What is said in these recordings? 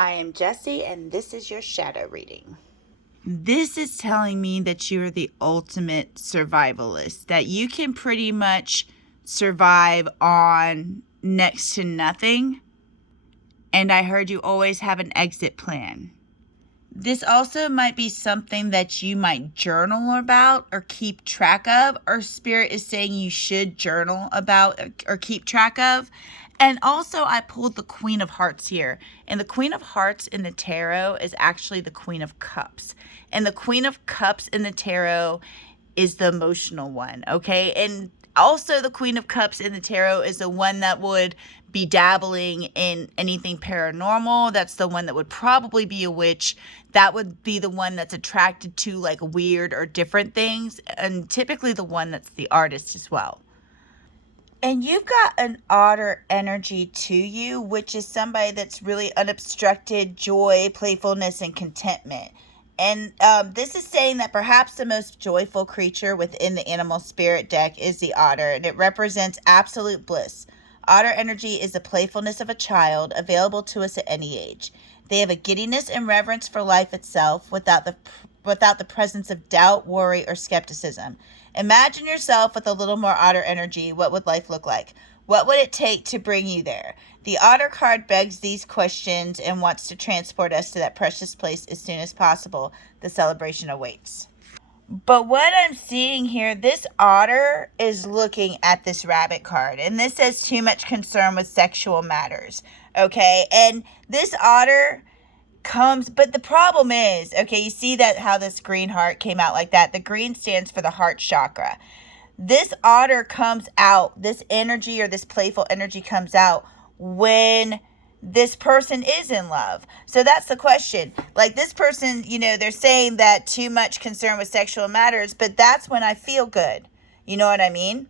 I am Jessie, and this is your shadow reading. This is telling me that you're the ultimate survivalist, that you can pretty much survive on next to nothing. And I heard you always have an exit plan. This also might be something that you might journal about or keep track of, or Spirit is saying you should journal about or keep track of. And also, I pulled the Queen of Hearts here. And the Queen of Hearts in the tarot is actually the Queen of Cups. And the Queen of Cups in the tarot is the emotional one, okay? And also, the Queen of Cups in the tarot is the one that would be dabbling in anything paranormal. That's the one that would probably be a witch. That would be the one that's attracted to like weird or different things. And typically the one that's the artist as well. And you've got an otter energy to you, which is somebody that's really unobstructed joy, playfulness, and contentment. And this is saying that perhaps the most joyful creature within the animal spirit deck is the otter, and it represents absolute bliss. Otter energy is the playfulness of a child, available to us at any age. They have a giddiness and reverence for life itself without the presence of doubt, worry, or skepticism. Imagine yourself with a little more otter energy. What would life look like? What would it take to bring you there? The otter card begs these questions and wants to transport us to that precious place as soon as possible. The celebration awaits. But what I'm seeing here, this otter is looking at this rabbit card, and this says too much concern with sexual matters. Okay, and this otter comes, but the problem is, okay, you see that how this green heart came out like that. The green stands for the heart chakra. This otter comes out, this energy or this playful energy comes out when this person is in love. So that's the question. Like this person, they're saying that too much concern with sexual matters, but that's when I feel good. You know what I mean?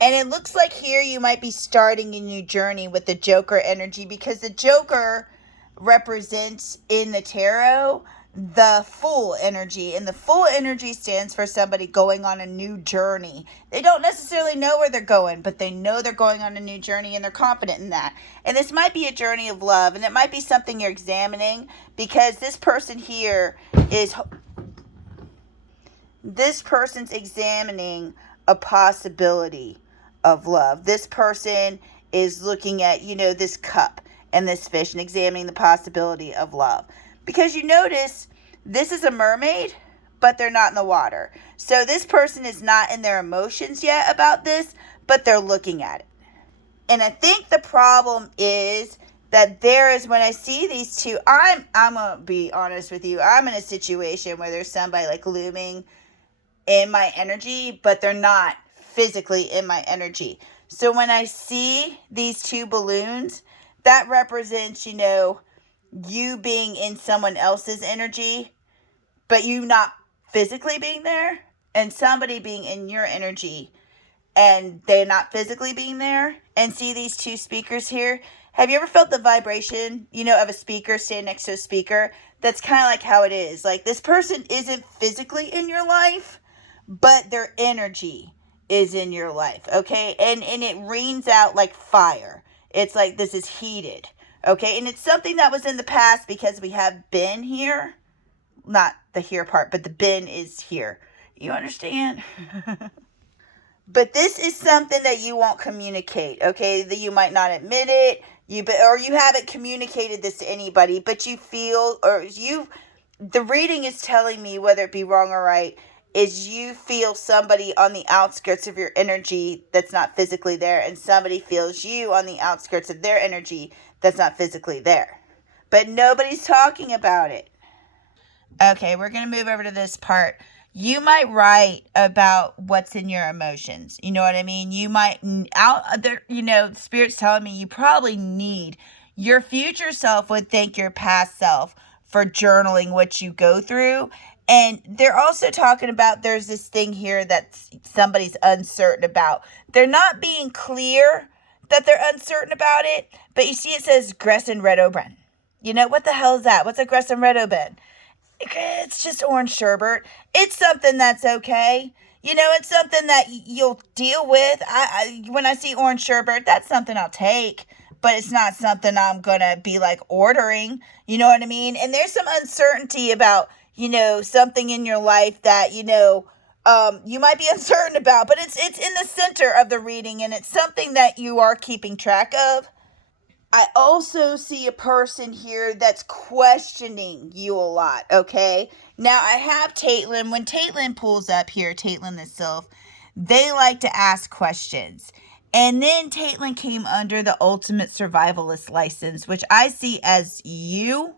And it looks like here you might be starting a new journey with the Joker energy, because the Joker represents in the tarot the Fool energy, and the Fool energy stands for somebody going on a new journey. They don't necessarily know where they're going, but they know they're going on a new journey, and they're confident in that. And this might be a journey of love, and it might be something you're examining, because this person's examining a possibility of love. This person is looking at, this cup and this fish and examining the possibility of love. Because you notice this is a mermaid, but they're not in the water. So this person is not in their emotions yet about this, but they're looking at it. And I think the problem is that when I see these two, I'm going to be honest with you, I'm in a situation where there's somebody like looming in my energy, but they're not physically in my energy. So when I see these two balloons, that represents, you being in someone else's energy, but you not physically being there, and somebody being in your energy and they're not physically being there. And see these two speakers here? Have you ever felt the vibration, of a speaker standing next to a speaker? That's kind of like how it is. Like this person isn't physically in your life, but their energy is in your life, okay? And it rings out like fire. It's like this is heated, okay? And it's something that was in the past, because we have been here. Not the here part, but the been is here. You understand? But this is something that you won't communicate, okay? That you might not admit it, or you haven't communicated this to anybody, but you feel, the reading is telling me, whether it be wrong or right, is you feel somebody on the outskirts of your energy that's not physically there, and somebody feels you on the outskirts of their energy that's not physically there. But nobody's talking about it. Okay, we're going to move over to this part. You might write about what's in your emotions. You know what I mean? You might, Spirit's telling me you probably need, your future self would thank your past self for journaling what you go through. And they're also talking about, there's this thing here that somebody's uncertain about. They're not being clear that they're uncertain about it, but you see it says Gressen Red Oben. What the hell is that? What's a Gressen Red Oben? It's just orange sherbet. It's something that's okay. It's something that you'll deal with. When I see orange sherbet, that's something I'll take. but it's not something I'm going to be like ordering. You know what I mean? And there's some uncertainty about, something in your life that, you might be uncertain about, but it's in the center of the reading, and it's something that you are keeping track of. I also see a person here that's questioning you a lot, okay? Now, I have Taitlin. When Taitlin pulls up here, Taitlin the Sylph, they like to ask questions. And then Taitlin came under the Ultimate Survivalist license, which I see as you.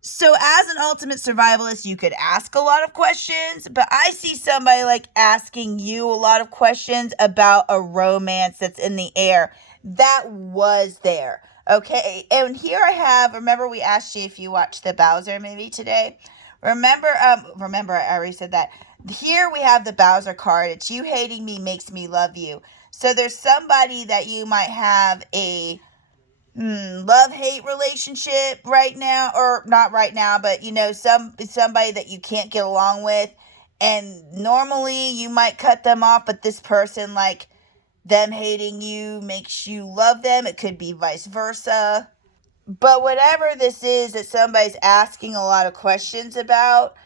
So as an ultimate survivalist, you could ask a lot of questions, but I see somebody like asking you a lot of questions about a romance that's in the air that was there. Okay. And here I have, remember we asked you if you watched the Bowser movie today. Remember, I already said that. Here we have the Bowser card. It's you hating me makes me love you. So there's somebody that you might have a love-hate relationship right now, or not right now, but somebody that you can't get along with, and normally you might cut them off, but this person, like, them hating you makes you love them. It could be vice versa, but whatever this is that somebody's asking a lot of questions about,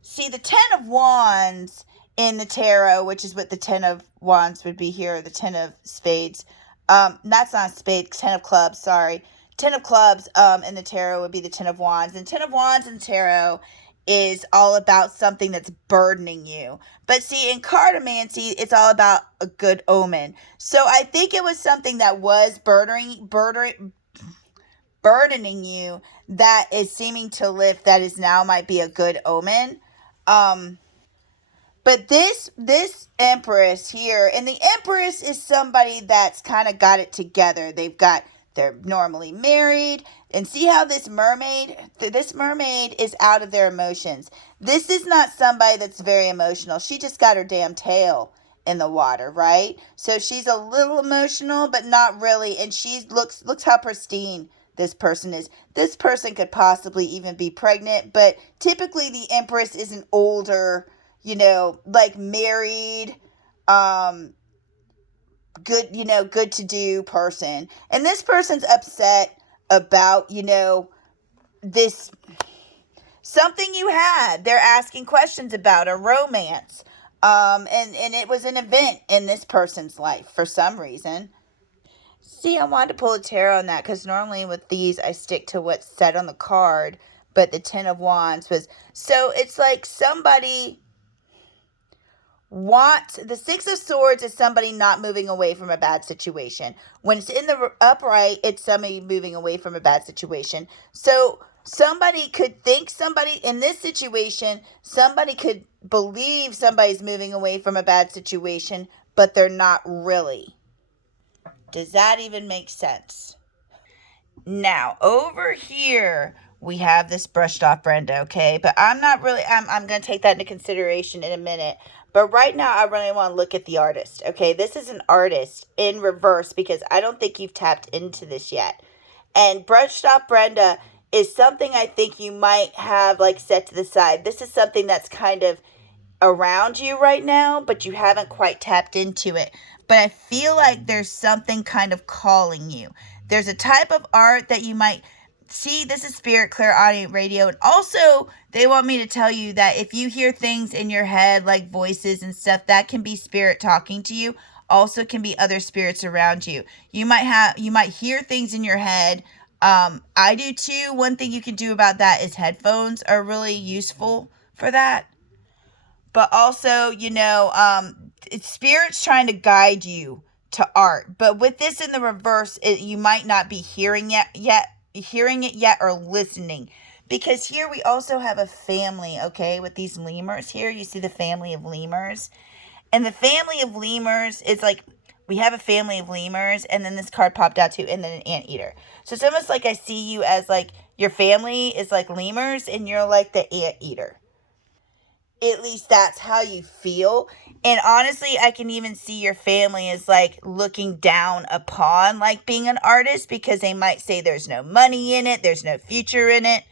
see the 10 of Wands in the tarot, which is what the 10 of Wands would be here, the 10 of Spades. That's not spades, 10 of Clubs, sorry. 10 of Clubs in the tarot would be the 10 of Wands. And 10 of Wands in the tarot is all about something that's burdening you. But see, in cartomancy, it's all about a good omen. So I think it was something that was burdening you that is seeming to lift, that is now might be a good omen. But this Empress here, and the Empress is somebody that's kind of got it together. They're normally married, and see how this mermaid is out of their emotions. This is not somebody that's very emotional. She just got her damn tail in the water, right? So she's a little emotional, but not really, and she looks how pristine this person is. This person could possibly even be pregnant, but typically the Empress is an older, like married, good to do person. And this person's upset about, this something you had. They're asking questions about a romance. And it was an event in this person's life for some reason. See, I wanted to pull a tarot on that because normally with these I stick to what's said on the card, but the 10 of Wands was, so it's like somebody the 6 of Swords is somebody not moving away from a bad situation. When it's in the upright, it's somebody moving away from a bad situation. So somebody could think in this situation, somebody could believe somebody's moving away from a bad situation, but they're not really. Does that even make sense? Now, over here, we have this brushed off Brenda, okay? But I'm going to take that into consideration in a minute. But right now, I really want to look at the artist, okay? This is an artist in reverse because I don't think you've tapped into this yet. And brushed off Brenda is something I think you might have, like, set to the side. This is something that's kind of around you right now, but you haven't quite tapped into it. But I feel like there's something kind of calling you. There's a type of art that you might see. This is Spirit Clairaudient Radio. And also, they want me to tell you that if you hear things in your head, like voices and stuff, that can be spirit talking to you. Also can be other spirits around you. You might hear things in your head. I do too. One thing you can do about that is headphones are really useful for that. But also, it's spirits trying to guide you to art. But with this in the reverse, you might not be hearing it yet or listening. Because here we also have a family, okay, with these lemurs here. You see the family of lemurs. And the family of lemurs is like, we have a family of lemurs, and then this card popped out too, and then an anteater. So it's almost like I see you as like, your family is like lemurs, and you're like the anteater. At least that's how you feel. And honestly, I can even see your family as like looking down upon like being an artist, because they might say there's no money in it, there's no future in it.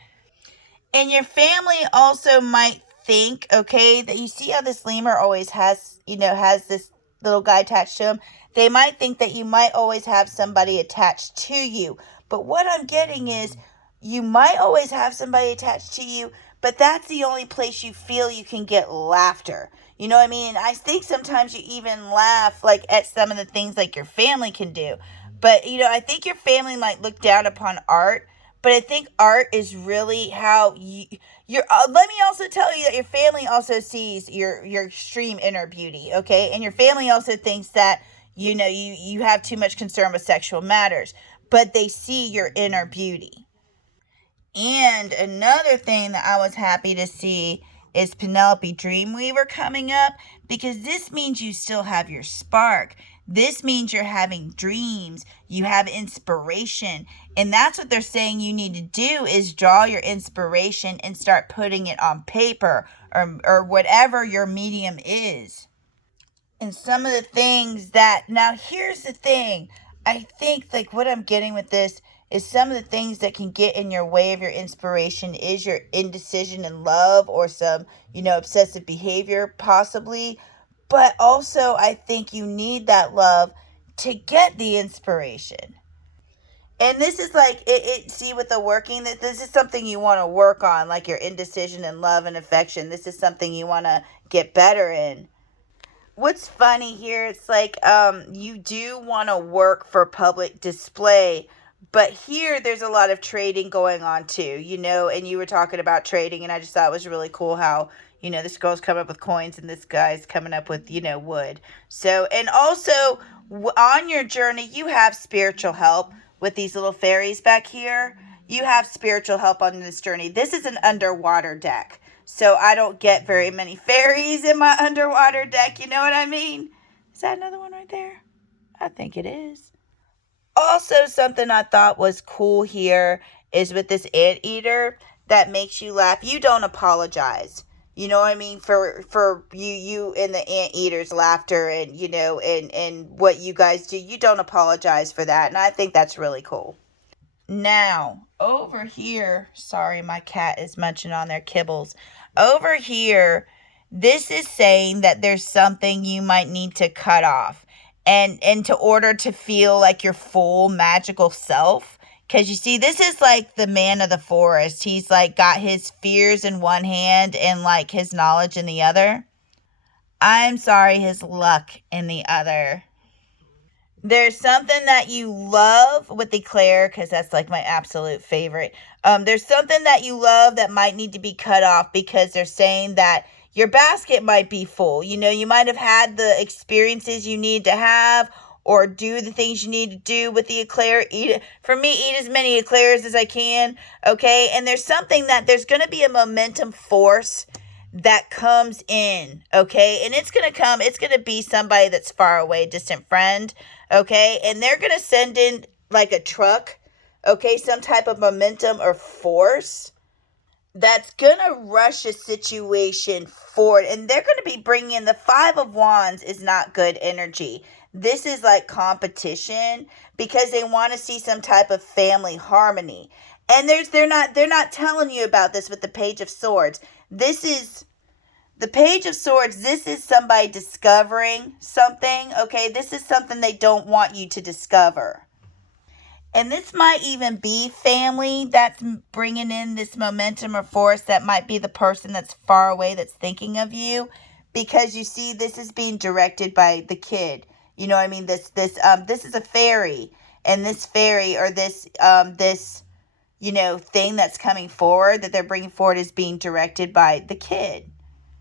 And your family also might think, okay, that you see how this lemur always has this little guy attached to him, they might think that you might always have somebody attached to you. But what I'm getting is you might always have somebody attached to you, but that's the only place you feel you can get laughter. You know what I mean? And I think sometimes you even laugh like at some of the things like your family can do. But I think your family might look down upon art, but I think art is really how you're. Let me also tell you that your family also sees your extreme inner beauty, okay? And your family also thinks that you have too much concern with sexual matters, but they see your inner beauty. And another thing that I was happy to see is Penelope Dreamweaver coming up, because this means you still have your spark. This means you're having dreams, you have inspiration, and that's what they're saying you need to do is draw your inspiration and start putting it on paper or whatever your medium is. And some of the things that, now here's the thing, I think like what I'm getting with this is some of the things that can get in your way of your inspiration is your indecision in love or some, obsessive behavior possibly. But also I think you need that love to get the inspiration. And this is like, see with the working, that this is something you want to work on, like your indecision in love and affection. This is something you want to get better in. What's funny here, it's like you do want to work for public display, but here there's a lot of trading going on too, and you were talking about trading, and I just thought it was really cool how, this girl's coming up with coins and this guy's coming up with, wood. So, and also on your journey, you have spiritual help with these little fairies back here. You have spiritual help on this journey. This is an underwater deck. So I don't get very many fairies in my underwater deck. You know what I mean? Is that another one right there? I think it is. Also, something I thought was cool here is with this anteater that makes you laugh. You don't apologize. You know what I mean? For you and the anteater's laughter and, and what you guys do. You don't apologize for that. And I think that's really cool. Now, over here, sorry, my cat is munching on their kibbles. Over here, this is saying that there's something you might need to cut off. And to order to feel like your full magical self. Because you see, this is like the man of the forest. He's like got his fears in one hand and like his knowledge in the other. I'm sorry, his luck in the other. There's something that you love with Eclair, because that's like my absolute favorite. There's something that you love that might need to be cut off because they're saying that your basket might be full. You might have had the experiences you need to have or do the things you need to do with the Eclair. Eat as many Eclairs as I can, okay? And there's something that there's going to be a momentum force that comes in, okay? And it's going to be somebody that's far away, distant friend, okay? And they're going to send in like a truck, okay? Some type of momentum or force that's going to rush a situation forward. And they're going to be bringing in the Five of Wands is not good energy. This is like competition because they want to see some type of family harmony. And they're not telling you about this with the Page of Swords. This is the Page of Swords. This is somebody discovering something, okay? This is something they don't want you to discover. And this might even be family that's bringing in this momentum or force. That might be the person that's far away that's thinking of you. Because you see, this is being directed by the kid. You know what I mean? This is a fairy. And this fairy or this thing that's coming forward, that they're bringing forward, is being directed by the kid.